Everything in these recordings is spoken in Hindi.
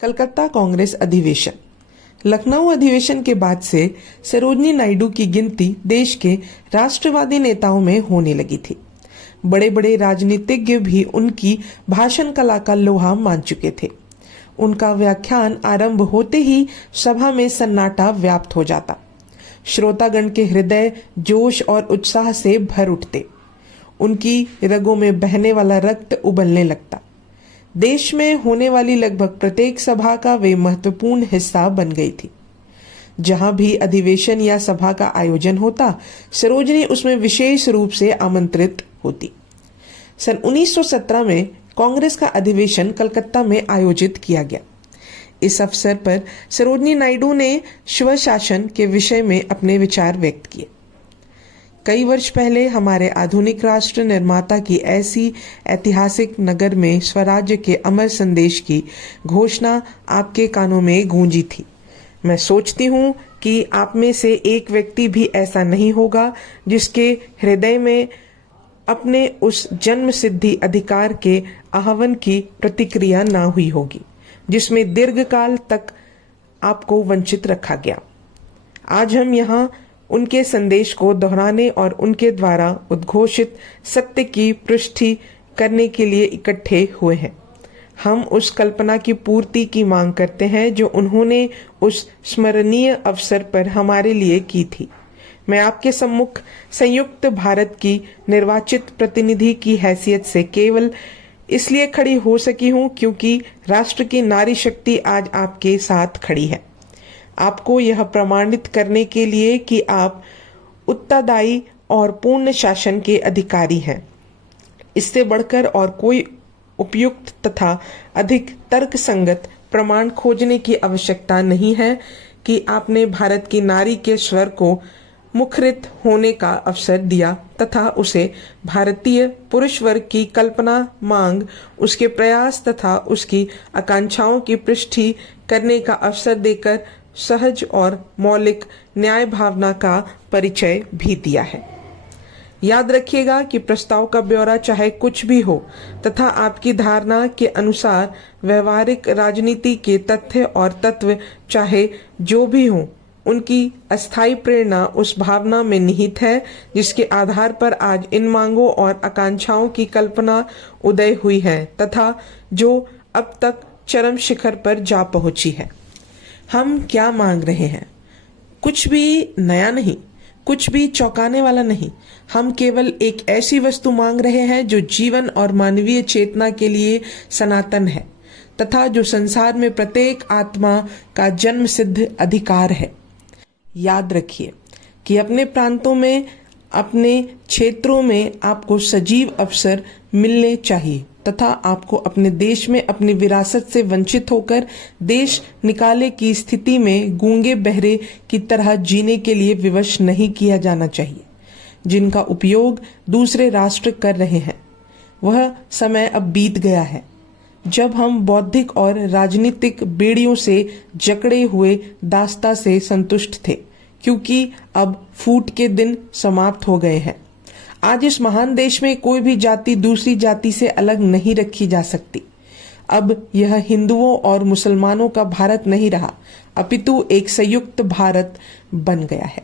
कलकत्ता कांग्रेस अधिवेशन। लखनऊ अधिवेशन के बाद से सरोजिनी नायडू की गिनती देश के राष्ट्रवादी नेताओं में होने लगी थी। बड़े बड़े राजनीतिज्ञ भी उनकी भाषण कला का लोहा मान चुके थे। उनका व्याख्यान आरंभ होते ही सभा में सन्नाटा व्याप्त हो जाता। श्रोतागण के हृदय जोश और उत्साह से भर उठते। उनकी रगों में बहने वाला रक्त उबलने लगता। देश में होने वाली लगभग प्रत्येक सभा का वे महत्वपूर्ण हिस्सा बन गई थी। जहां भी अधिवेशन या सभा का आयोजन होता, सरोजिनी उसमें विशेष रूप से आमंत्रित होती। सन 1917 में कांग्रेस का अधिवेशन कलकत्ता में आयोजित किया गया। इस अवसर पर सरोजिनी नायडू ने स्वशासन के विषय में अपने विचार व्यक्त किए। कई वर्ष पहले हमारे आधुनिक राष्ट्र निर्माता की ऐसी ऐतिहासिक नगर में स्वराज्य के अमर संदेश की घोषणा आपके कानों में गूंजी थी। मैं सोचती हूँ कि आप में से एक व्यक्ति भी ऐसा नहीं होगा जिसके हृदय में अपने उस जन्म सिद्धि अधिकार के आह्वान की प्रतिक्रिया ना हुई होगी, जिसमें दीर्घकाल तक आपको वंचित रखा गया। आज हम यहाँ उनके संदेश को दोहराने और उनके द्वारा उद्घोषित सत्य की पुष्टि करने के लिए इकट्ठे हुए हैं। हम उस कल्पना की पूर्ति की मांग करते हैं जो उन्होंने उस स्मरणीय अवसर पर हमारे लिए की थी। मैं आपके सम्मुख संयुक्त भारत की निर्वाचित प्रतिनिधि की हैसियत से केवल इसलिए खड़ी हो सकी हूँ क्योंकि राष्ट्र की नारी शक्ति आज आपके साथ खड़ी है। आपको यह प्रमाणित करने के लिए कि आप उत्तरदायी और पूर्ण शासन के अधिकारी हैं। इससे बढ़कर और कोई उपयुक्त तथा अधिक तर्कसंगत प्रमाण खोजने की आवश्यकता नहीं है कि आपने भारत की नारी के स्वर को मुखरित होने का अवसर दिया तथा उसे भारतीय पुरुष वर्ग की कल्पना, मांग, उसके प्रयास तथा उसकी आकांक्षाओं की पुष्टि करने का अवसर देकर सहज और मौलिक न्याय भावना का परिचय भी दिया है। याद रखिएगा कि प्रस्ताव का ब्यौरा चाहे कुछ भी हो तथा आपकी धारणा के अनुसार व्यवहारिक राजनीति के तथ्य और तत्व चाहे जो भी हो, उनकी अस्थायी प्रेरणा उस भावना में निहित है जिसके आधार पर आज इन मांगों और आकांक्षाओं की कल्पना उदय हुई है तथा जो अब तक चरम शिखर पर जा पहुंची है। हम क्या मांग रहे हैं? कुछ भी नया नहीं, कुछ भी चौंकाने वाला नहीं। हम केवल एक ऐसी वस्तु मांग रहे हैं जो जीवन और मानवीय चेतना के लिए सनातन है तथा जो संसार में प्रत्येक आत्मा का जन्म सिद्ध अधिकार है। याद रखिए कि अपने प्रांतों में, अपने क्षेत्रों में आपको सजीव अवसर मिलने चाहिए तथा आपको अपने देश में अपनी विरासत से वंचित होकर देश निकाले की स्थिति में गूंगे बहरे की तरह जीने के लिए विवश नहीं किया जाना चाहिए, जिनका उपयोग दूसरे राष्ट्र कर रहे हैं। वह समय अब बीत गया है जब हम बौद्धिक और राजनीतिक बेड़ियों से जकड़े हुए दास्ता से संतुष्ट थे, क्योंकि अब फूट के दिन समाप्त हो गए हैं। आज इस महान देश में कोई भी जाति दूसरी जाति से अलग नहीं रखी जा सकती। अब यह हिंदुओं और मुसलमानों का भारत नहीं रहा, अपितु एक संयुक्त भारत बन गया है।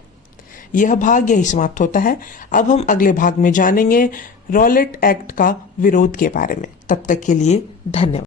यह भाग यही समाप्त होता है। अब हम अगले भाग में जानेंगे रॉलेट एक्ट का विरोध के बारे में। तब तक के लिए धन्यवाद।